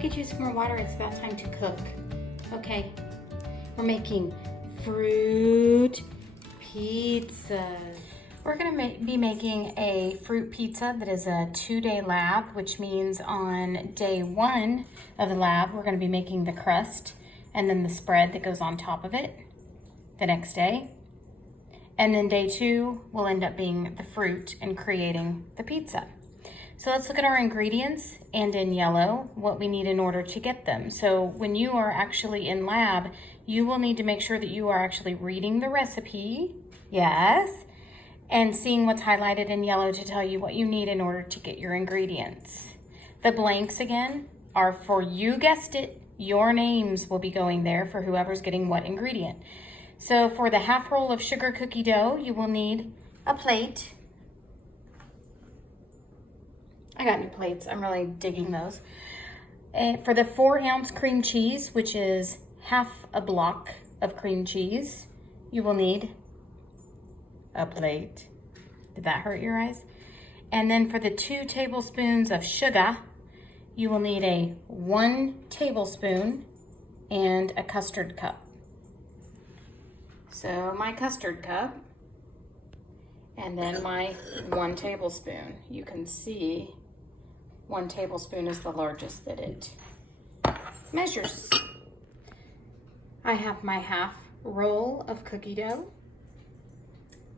get you some more water. It's about time to cook. Okay, we're making fruit pizza. We're gonna be making a fruit pizza that is a 2-day lab, which means on day 1 of the lab, we're gonna be making the crust and then the spread that goes on top of it the next day. And then day 2 will end up being the fruit and creating the pizza. So let's look at our ingredients and in yellow, what we need in order to get them. So when you are actually in lab, you will need to make sure that you are actually reading the recipe, yes, and seeing what's highlighted in yellow to tell you what you need in order to get your ingredients. The blanks again are for, you guessed it, your names will be going there for whoever's getting what ingredient. So for the half roll of sugar cookie dough, you will need a plate. I got new plates, I'm really digging those. And for the 4-ounce cream cheese, which is half a block of cream cheese, you will need a plate. Did that hurt your eyes? And then for the 2 tablespoons of sugar, you will need a 1 tablespoon and a custard cup. So my custard cup, and then my 1 tablespoon. You can see 1 tablespoon is the largest that it measures. I have my half roll of cookie dough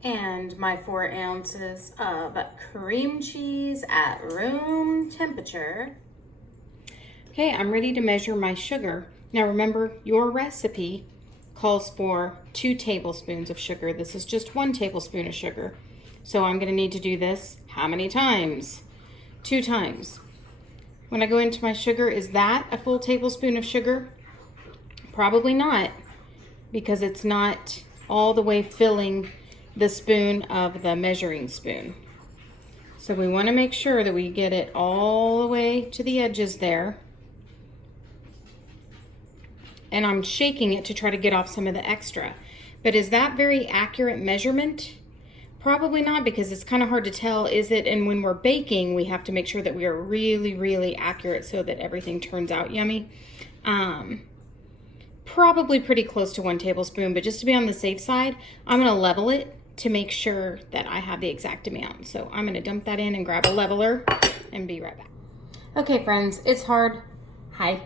and my 4 ounces of cream cheese at room temperature. Okay, I'm ready to measure my sugar. Now remember, your recipe calls for 2 tablespoons of sugar. This is just 1 tablespoon of sugar. So I'm gonna need to do this how many times? 2 times. When I go into my sugar, is that a full tablespoon of sugar? Probably not, because it's not all the way filling the spoon of the measuring spoon. So we want to make sure that we get it all the way to the edges there. And I'm shaking it to try to get off some of the extra. But is that very accurate measurement? Probably not, because it's kind of hard to tell, is it? And when we're baking, we have to make sure that we are really, really accurate so that everything turns out yummy. Probably pretty close to 1 tablespoon, but just to be on the safe side, I'm gonna level it to make sure that I have the exact amount. So I'm gonna dump that in and grab a leveler and be right back. Okay, friends, it's hard. Hi.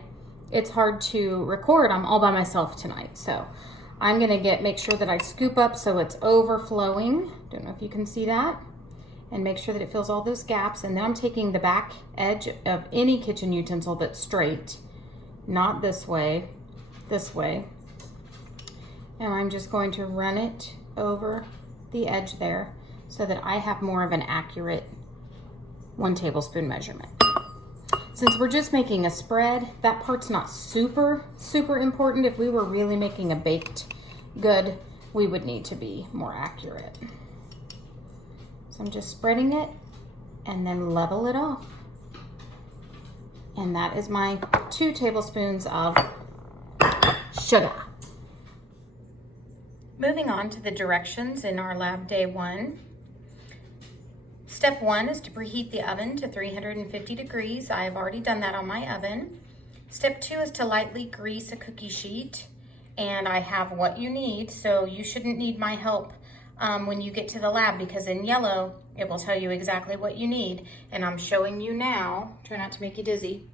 It's hard to record. I'm all by myself tonight, so I'm gonna make sure that I scoop up so it's overflowing. Don't know if you can see that. And make sure that it fills all those gaps. And then I'm taking the back edge of any kitchen utensil that's straight, not this way, this way. And I'm just going to run it over the edge there so that I have more of an accurate 1 tablespoon measurement. Since we're just making a spread, that part's not super, super important. If we were really making a baked good, we would need to be more accurate. So I'm just spreading it and then level it off. And that is my 2 tablespoons of sugar. Moving on to the directions in our lab day 1. Step 1 is to preheat the oven to 350 degrees. I have already done that on my oven. Step 2 is to lightly grease a cookie sheet, and I have what you need, so you shouldn't need my help when you get to the lab, because in yellow, it will tell you exactly what you need. And I'm showing you now, try not to make you dizzy,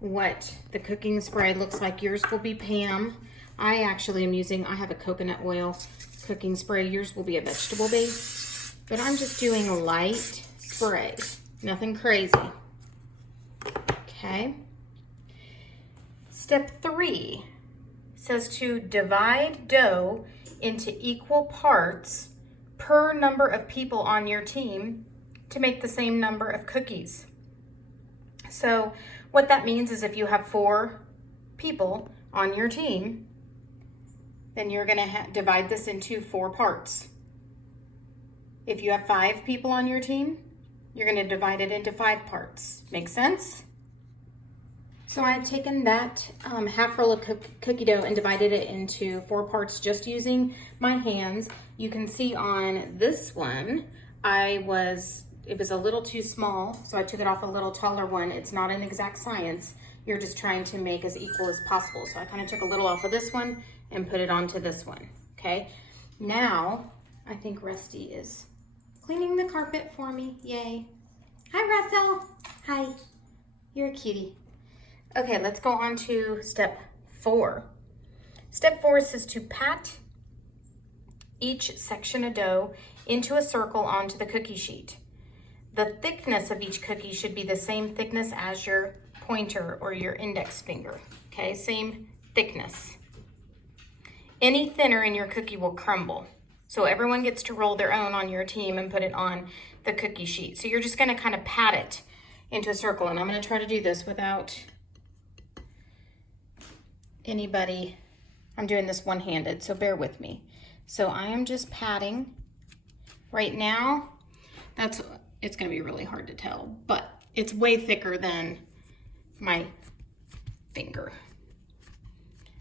what the cooking spray looks like. Yours will be Pam. I actually am using, I have a coconut oil cooking spray. Yours will be a vegetable base. But I'm just doing a light spray, nothing crazy. Okay. Step 3 says to divide dough into equal parts per number of people on your team to make the same number of cookies. So what that means is if you have 4 people on your team, then you're gonna divide this into 4 parts. If you have 5 people on your team, you're gonna divide it into 5 parts. Make sense? So I've taken that half roll of cookie dough and divided it into 4 parts just using my hands. You can see on this one, I was it was a little too small, so I took it off a little taller one. It's not an exact science. You're just trying to make as equal as possible. So I kind of took a little off of this one and put it onto this one, okay? Now, I think Rusty is cleaning the carpet for me, yay. Hi, Russell. Hi, you're a cutie. Okay, let's go on to step 4. Step 4 says to pat each section of dough into a circle onto the cookie sheet. The thickness of each cookie should be the same thickness as your pointer or your index finger, okay? Same thickness. Any thinner and your cookie will crumble. So everyone gets to roll their own on your team and put it on the cookie sheet. So you're just gonna kind of pat it into a circle, and I'm gonna try to do this without anybody. I'm doing this one-handed, so bear with me. So I am just patting. Right now, it's gonna be really hard to tell, but it's way thicker than my finger.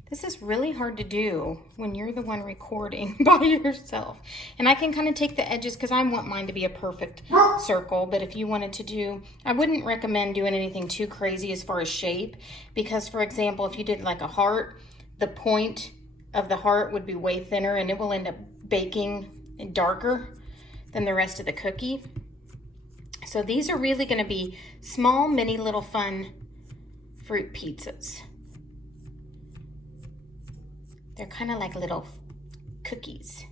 This is really hard to do when you're the one recording by yourself. And I can kind of take the edges because I want mine to be a perfect circle. But if you wanted to do, I wouldn't recommend doing anything too crazy as far as shape. Because for example, if you did like a heart, the point of the heart would be way thinner and it will end up baking darker than the rest of the cookie. So these are really going to be small, mini little fun fruit pizzas. They're kind of like little cookies,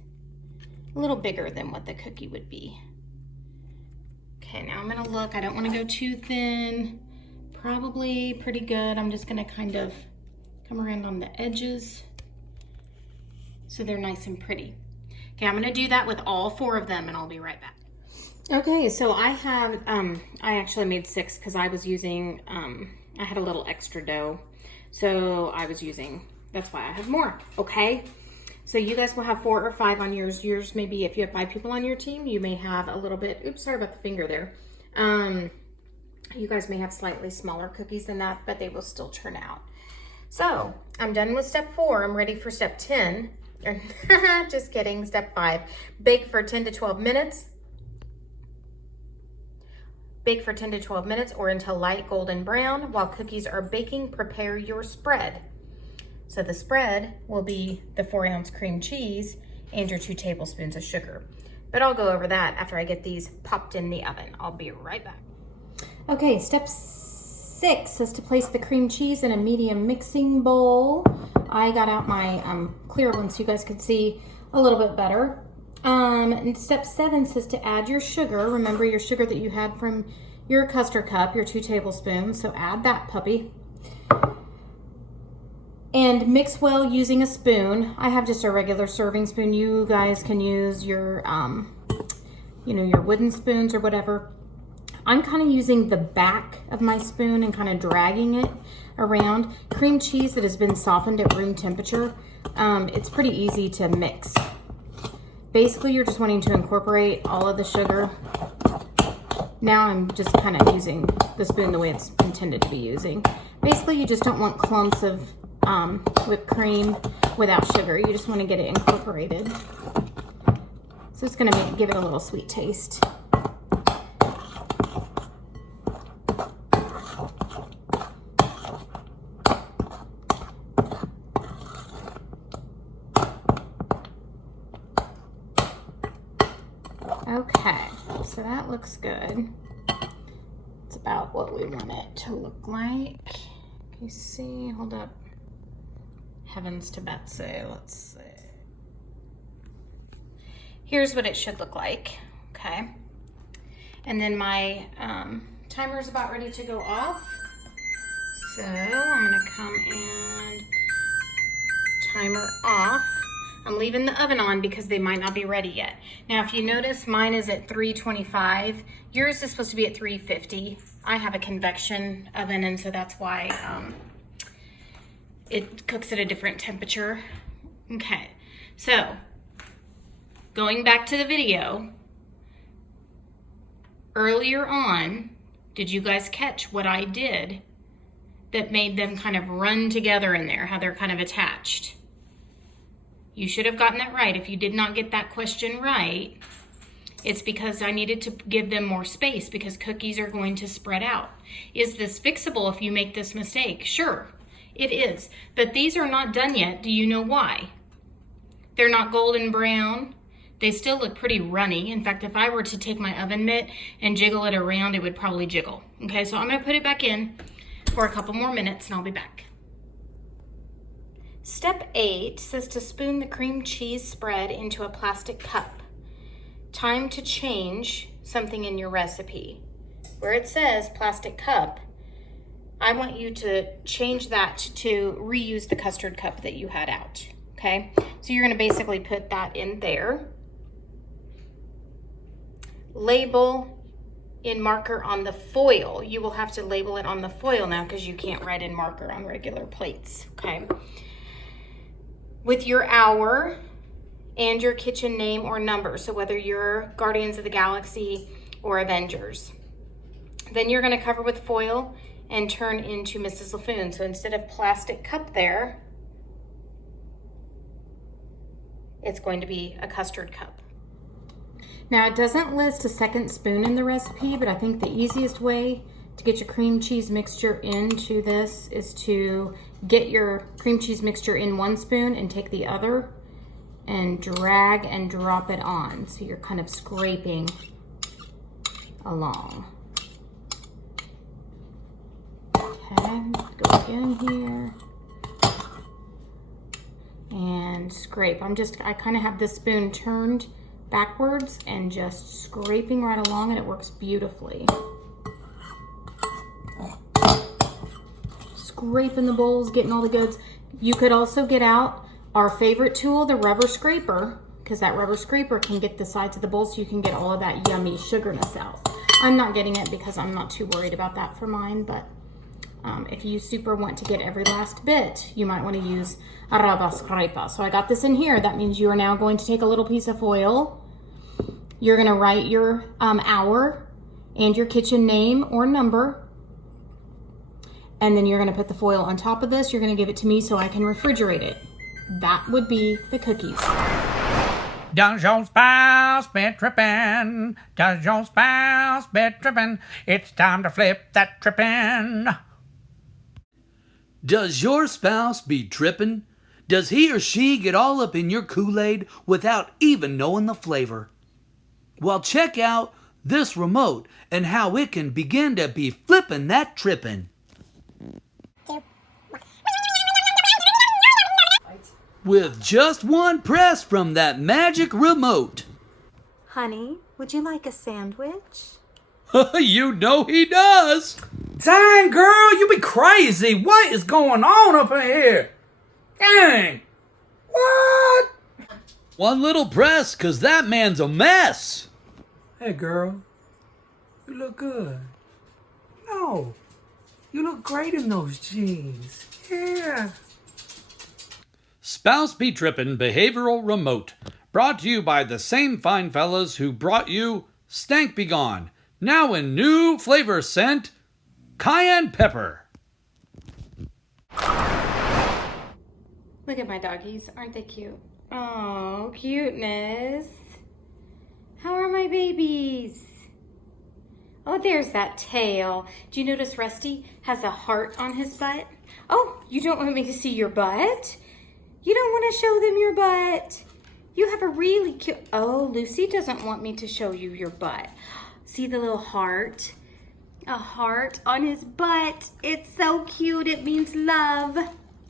a little bigger than what the cookie would be. Okay, now I'm gonna look. I don't want to go too thin. Probably pretty good. I'm just gonna kind of come around on the edges so they're nice and pretty. Okay, I'm gonna do that with all 4 of them and I'll be right back. Okay, so I have, I actually made 6 because I was using, I had a little extra dough. So I was using, that's why I have more, okay? So you guys will have 4 or 5 on yours. Yours maybe if you have 5 people on your team, you may have a little bit, oops, sorry about the finger there. You guys may have slightly smaller cookies than that, but they will still turn out. So I'm done with step 4. I'm ready for step 10. Just kidding, step 5. Bake for 10 to 12 minutes. Bake for 10 to 12 minutes or until light golden brown. While cookies are baking, prepare your spread. So the spread will be the 4-ounce cream cheese and your 2 tablespoons of sugar. But I'll go over that after I get these popped in the oven. I'll be right back. Okay, step 6 is to place the cream cheese in a medium mixing bowl. I got out my clear one so you guys could see a little bit better. And step 7 says to add your sugar. Remember your sugar that you had from your custard cup, your 2 tablespoons. So add that puppy. And mix well using a spoon. I have just a regular serving spoon. You guys can use your, you know, your wooden spoons or whatever. I'm kind of using the back of my spoon and kind of dragging it around. Cream cheese that has been softened at room temperature, it's pretty easy to mix. Basically, you're just wanting to incorporate all of the sugar. Now I'm just kind of using the spoon the way it's intended to be using. Basically, you just don't want clumps of whipped cream without sugar. You just want to get it incorporated. So it's going to give it a little sweet taste. Okay, so that looks good. It's about what we want it to look like. Can you see? Hold up. Heavens to Betsy. Let's see. Here's what it should look like. Okay. And then my timer is about ready to go off. So I'm going to come and timer off. I'm leaving the oven on because they might not be ready yet. Now, if you notice, mine is at 325. Yours is supposed to be at 350. I have a convection oven, and so that's why it cooks at a different temperature. Okay, so going back to the video, earlier on, did you guys catch what I did that made them kind of run together in there, how they're kind of attached? You should have gotten that right. If you did not get that question right, It's because I needed to give them more space because cookies are going to spread out. Is this fixable if you make this mistake? Sure, it is. But these are not done yet. Do you know why? They're not golden brown. They still look pretty runny. In fact, if I were to take my oven mitt and jiggle it around, it would probably jiggle. Okay, so I'm gonna put it back in for a couple more minutes and I'll be back. Step 8 says to spoon the cream cheese spread into a plastic cup. Time to change something in your recipe. Where it says plastic cup, I want you to change that to reuse the custard cup that you had out, okay? So you're gonna basically put that in there. Label in marker on the foil. You will have to label it on the foil now because you can't write in marker on regular plates, okay? With your hour and your kitchen name or number, so whether you're Guardians of the Galaxy or Avengers. Then you're gonna cover with foil and turn into Mrs. LaFoon. So instead of plastic cup there, it's going to be a custard cup. Now it doesn't list a second spoon in the recipe, but I think the easiest way to get your cream cheese mixture into this is to get your cream cheese mixture in one spoon and take the other and drag and drop it on. So you're kind of scraping along. Okay, go again here. And scrape. I kind of have this spoon turned backwards and just scraping right along, and it works beautifully. Scraping the bowls, getting all the goods. You could also get out our favorite tool, the rubber scraper, because that rubber scraper can get the sides of the bowl so you can get all of that yummy sugarness out. I'm not getting it because I'm not too worried about that for mine, but if you super want to get every last bit, you might want to use a rubber scraper. So I got this in here. That means you are now going to take a little piece of foil. You're going to write your hour and your kitchen name or number. And then you're going to put the foil on top of this. You're going to give it to me so I can refrigerate it. That would be the cookies. Does your spouse be trippin'? Does your spouse be trippin'? It's time to flip that trippin'. Does your spouse be trippin'? Does he or she get all up in your Kool-Aid without even knowing the flavor? Well, check out this remote and how it can begin to be flippin' that trippin'. With just one press from that magic remote. Honey, would you like a sandwich? You know he does. Dang, girl, you be crazy. What is going on up in here? Dang. What? One little press, 'cause that man's a mess. Hey, girl. You look good. No. You look great in those jeans. Yeah. Spouse Be Trippin' Behavioral Remote. Brought to you by the same fine fellas who brought you Stank Be Gone. Now in new flavor scent, cayenne pepper. Look at my doggies. Aren't they cute? Oh, cuteness. How are my babies? Oh, there's that tail. Do you notice Rusty has a heart on his butt? Oh, you don't want me to see your butt? You don't want to show them your butt. You have a really cute... Oh, Lucy doesn't want me to show you your butt. See the little heart? A heart on his butt. It's so cute. It means love.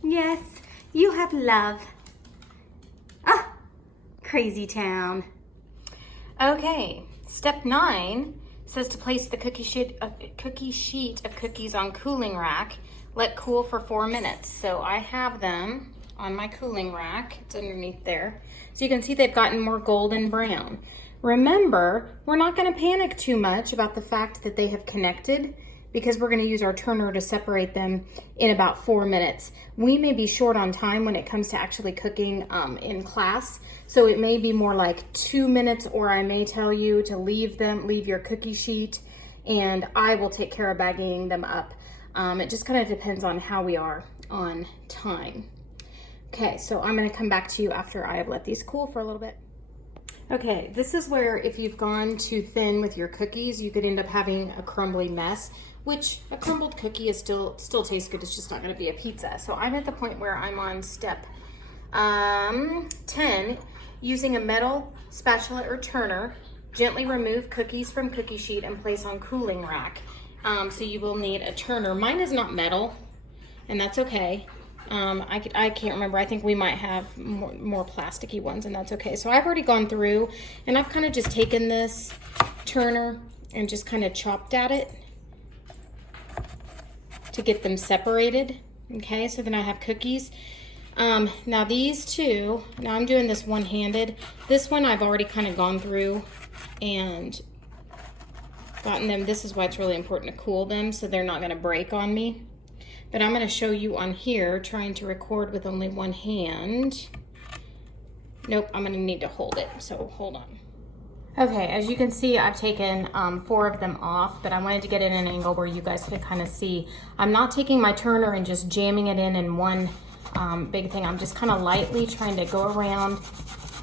Yes, you have love. Ah, crazy town. Okay, step 9 says to place the cookie sheet of cookies on cooling rack. Let cool for 4 minutes. So I have them on my cooling rack. It's underneath there. So you can see they've gotten more golden brown. Remember, we're not going to panic too much about the fact that they have connected because we're going to use our turner to separate them in about 4 minutes. We may be short on time when it comes to actually cooking in class, so it may be more like 2 minutes, or I may tell you to leave your cookie sheet, and I will take care of bagging them up. It just kind of depends on how we are on time. Okay, so I'm going to come back to you after I have let these cool for a little bit. Okay, this is where if you've gone too thin with your cookies, you could end up having a crumbly mess, which a crumbled cookie is still tastes good. It's just not going to be a pizza. So I'm at the point where I'm on step 10, using a metal spatula or turner. Gently remove cookies from cookie sheet and place on cooling rack. So you will need a turner. Mine is not metal, and that's okay. I can't remember. I think we might have more plasticky ones, and that's okay. So I've already gone through, and I've kind of just taken this turner and just kind of chopped at it to get them separated. Okay, so then I have cookies. Now these two, now I'm doing this one-handed. This one I've already kind of gone through and gotten them. This is why it's really important to cool them so they're not going to break on me. But I'm going to show you on here, trying to record with only one hand. Nope, I'm going to need to hold it, so hold on. Okay, as you can see, I've taken 4 of them off, but I wanted to get it in an angle where you guys could kind of see. I'm not taking my turner and just jamming it in one big thing. I'm just kind of lightly trying to go around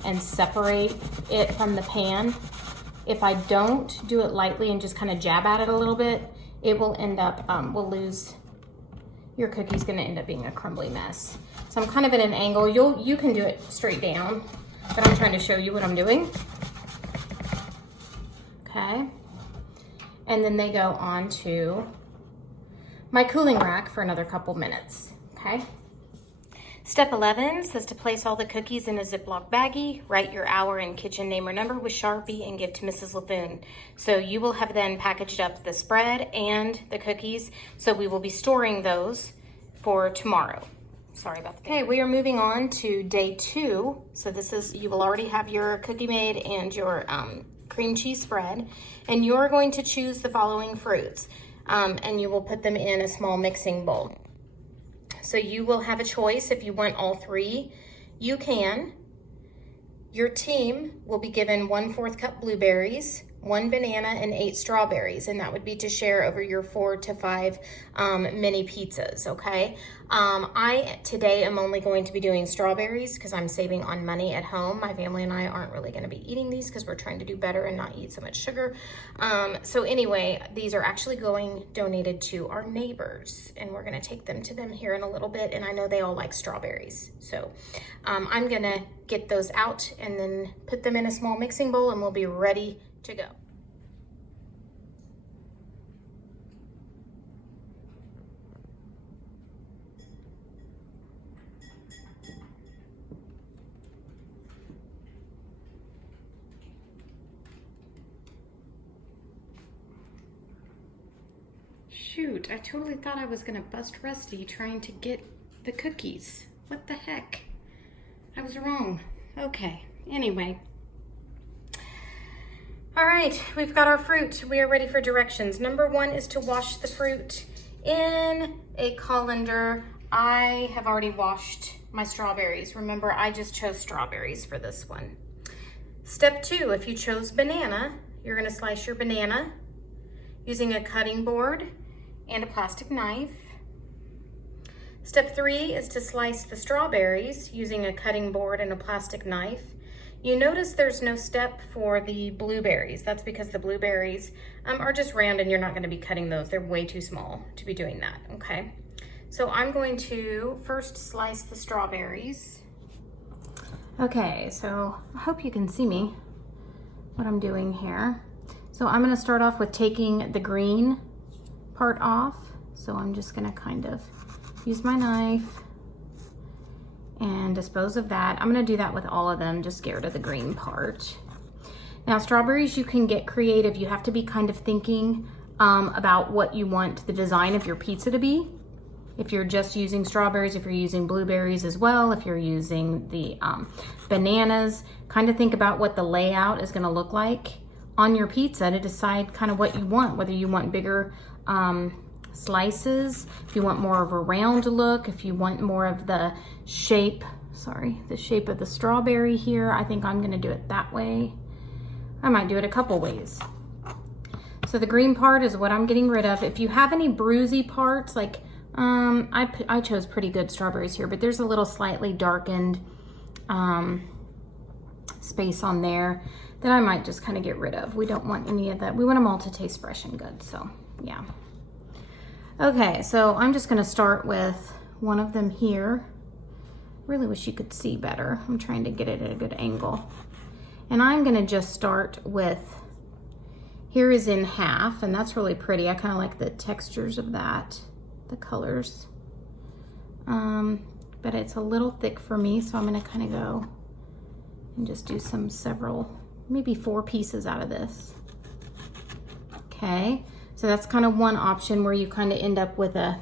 and separate it from the pan. If I don't do it lightly and just kind of jab at it a little bit, it will end up, we'll lose. Your cookie's gonna end up being a crumbly mess. So I'm kind of at an angle. You can do it straight down, but I'm trying to show you what I'm doing. Okay. And then they go on to my cooling rack for another couple minutes, okay? Step 11 says to place all the cookies in a Ziploc baggie, write your hour and kitchen name or number with Sharpie, and give to Mrs. LaFoon. So you will have then packaged up the spread and the cookies. So we will be storing those for tomorrow. Sorry about that. Okay, we are moving on to day 2. So this is, you will already have your cookie made and your cream cheese spread. And you're going to choose the following fruits. And you will put them in a small mixing bowl. So you will have a choice if you want all 3. You can. Your team will be given 1/4 cup blueberries, 1 banana, and 8 strawberries, and that would be to share over your 4 to 5 mini pizzas, okay? I today am only going to be doing strawberries because I'm saving on money at home. My family and I aren't really going to be eating these because we're trying to do better and not eat so much sugar. So anyway, these are actually going donated to our neighbors, and we're going to take them to them here in a little bit, and I know they all like strawberries. So I'm going to get those out and then put them in a small mixing bowl, and we'll be ready to go. Shoot, I totally thought I was gonna bust Rusty trying to get the cookies. What the heck? I was wrong. Okay, anyway. All right, we've got our fruit. We are ready for directions. Number 1 is to wash the fruit in a colander. I have already washed my strawberries. Remember, I just chose strawberries for this one. Step 2, if you chose banana, you're gonna slice your banana using a cutting board and a plastic knife. Step 3 is to slice the strawberries using a cutting board and a plastic knife. You notice there's no step for the blueberries. That's because the blueberries are just round and you're not gonna be cutting those. They're way too small to be doing that, okay? So I'm going to first slice the strawberries. Okay, so I hope you can see me, what I'm doing here. So I'm gonna start off with taking the green part off. So I'm just gonna kind of use my knife and dispose of that. I'm gonna do that with all of them, just get rid of the green part. Now strawberries, you can get creative. You have to be kind of thinking about what you want the design of your pizza to be. If you're just using strawberries, if you're using blueberries as well, if you're using the bananas, kind of think about what the layout is gonna look like on your pizza to decide kind of what you want, whether you want bigger slices, if you want more of a round look, if you want more of the shape, the shape of the strawberry here. I think I'm gonna do it that way. I might do it a couple ways. So the green part is what I'm getting rid of. If you have any bruisey parts, like I chose pretty good strawberries here, but there's a little slightly darkened space on there that I might just kind of get rid of. We don't want any of that. We want them all to taste fresh and good, so yeah. Okay, so I'm just gonna start with one of them here. Really wish you could see better. I'm trying to get it at a good angle. And I'm gonna just start with, here is in half, and that's really pretty. I kind of like the textures of that, the colors. But it's a little thick for me, so I'm gonna kind of go and just do several, maybe 4 pieces out of this. Okay, so that's kind of one option where you kind of end up with a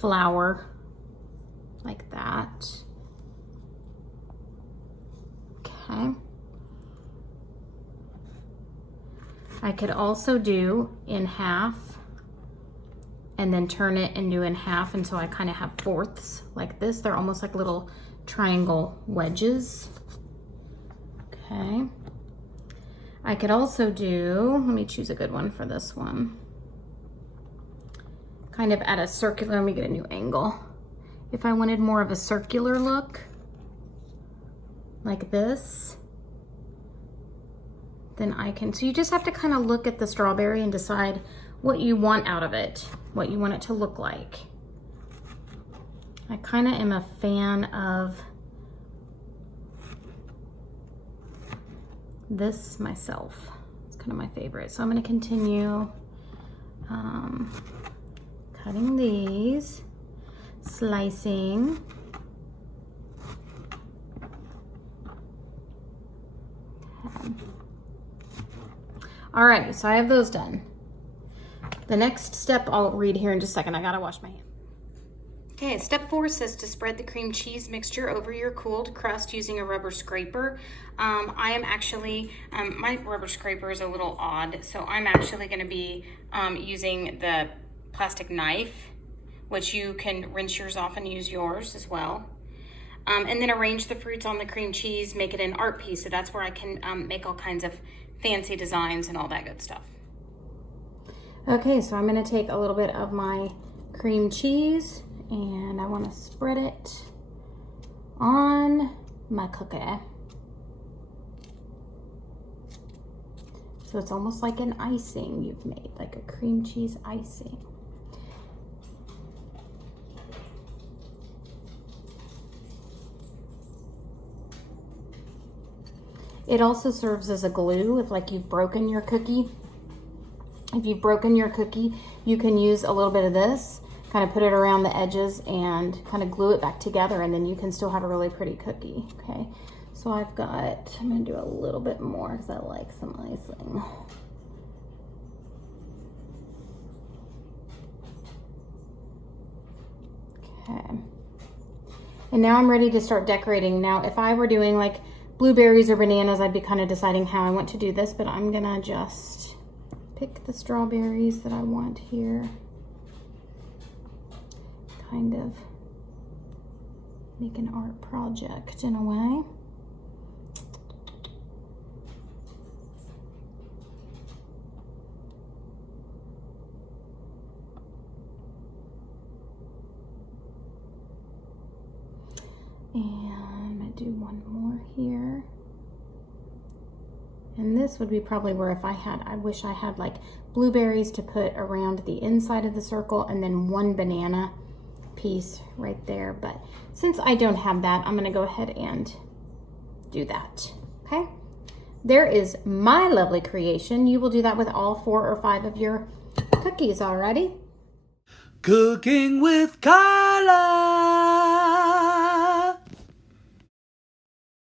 flower like that. Okay. I could also do in half and then turn it and do in half, and so I kind of have fourths like this. They're almost like little triangle wedges. Okay. I could also do, let me choose a good one for this one. Kind of at a circular, let me get a new angle. If I wanted more of a circular look, like this, then I can, so you just have to kind of look at the strawberry and decide what you want out of it, what you want it to look like. I kind of am a fan of this myself. It's kind of my favorite. So I'm going to continue cutting these, slicing. Okay. Alrighty, so I have those done. The next step I'll read here in just a second. I gotta wash my hands. Okay, step 4 says to spread the cream cheese mixture over your cooled crust using a rubber scraper. I am actually, my rubber scraper is a little odd, so I'm actually gonna be using the plastic knife, which you can rinse yours off and use yours as well. And then arrange the fruits on the cream cheese, make it an art piece. So that's where I can make all kinds of fancy designs and all that good stuff. Okay, so I'm gonna take a little bit of my cream cheese and I wanna spread it on my cookie. So it's almost like an icing you've made, like a cream cheese icing. It also serves as a glue if like you've broken your cookie. If you've broken your cookie, you can use a little bit of this, kind of put it around the edges and kind of glue it back together, and then you can still have a really pretty cookie, okay? So I'm gonna do a little bit more because I like some icing. Okay. And now I'm ready to start decorating. Now, if I were doing like blueberries or bananas, I'd be kind of deciding how I want to do this, but I'm gonna just pick the strawberries that I want here. Kind of make an art project in a way. And I'm gonna do one more here. And this would be probably where I wish I had like blueberries to put around the inside of the circle and then one banana piece right there. But since I don't have that, I'm gonna go ahead and do that, okay? There is my lovely creation. You will do that with all 4 or 5 of your cookies already. Cooking with Karla.